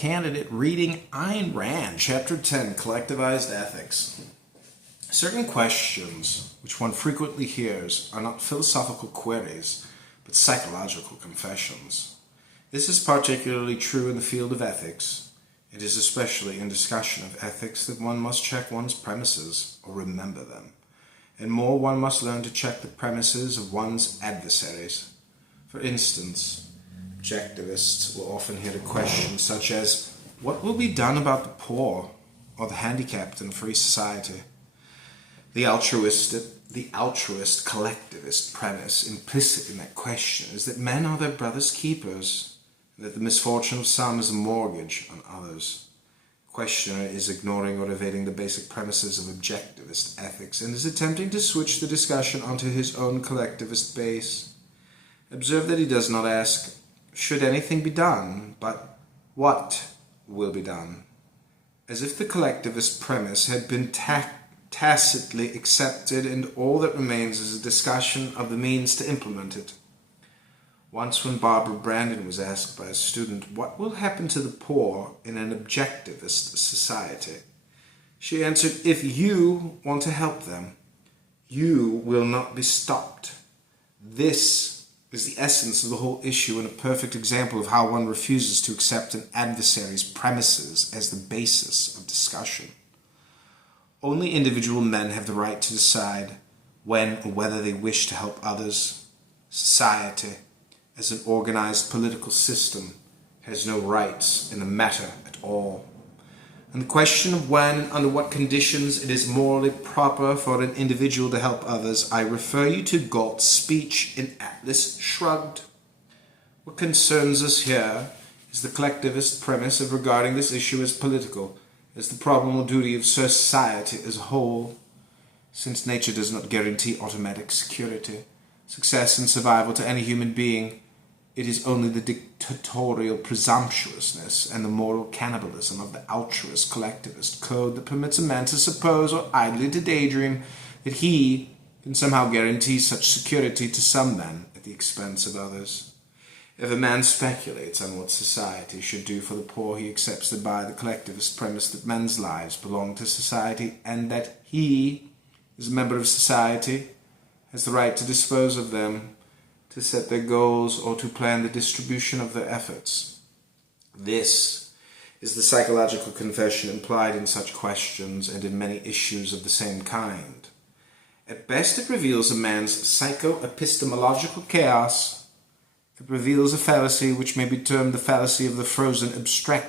candidate reading Ayn Rand, Chapter 10, Collectivized Ethics. Certain questions which one frequently hears are not philosophical queries, but psychological confessions. This is particularly true in the field of ethics. It is especially in discussion of ethics that one must check one's premises or remember them. And more, one must learn to check the premises of one's adversaries. For instance, objectivists will often hear a question such as, what will be done about the poor or the handicapped in a free society? The altruist collectivist premise implicit in that question is that men are their brother's keepers, and that the misfortune of some is a mortgage on others. The questioner is ignoring or evading the basic premises of objectivist ethics and is attempting to switch the discussion onto his own collectivist base. Observe that he does not ask, should anything be done, but what will be done? As if the collectivist premise had been tacitly accepted and all that remains is a discussion of the means to implement it. Once when Barbara Brandon was asked by a student, what will happen to the poor in an objectivist society? She answered, if you want to help them, you will not be stopped. This is the essence of the whole issue and a perfect example of how one refuses to accept an adversary's premises as the basis of discussion. Only individual men have the right to decide when or whether they wish to help others. Society, as an organized political system, has no rights in the matter at all. And the question of when and under what conditions it is morally proper for an individual to help others, I refer you to Galt's speech in Atlas Shrugged. What concerns us here is the collectivist premise of regarding this issue as political, as the problem or duty of society as a whole. Since nature does not guarantee automatic security, success and survival to any human being, it is only the dictatorial presumptuousness and the moral cannibalism of the altruist collectivist code that permits a man to suppose or idly to daydream that he can somehow guarantee such security to some men at the expense of others. If a man speculates on what society should do for the poor, he accepts that by the collectivist premise that men's lives belong to society and that he, as a member of society, has the right to dispose of them, to set their goals, or to plan the distribution of their efforts. This is the psychological confession implied in such questions and in many issues of the same kind. At best, it reveals a man's psycho-epistemological chaos. It reveals a fallacy which may be termed the fallacy of the frozen abstraction.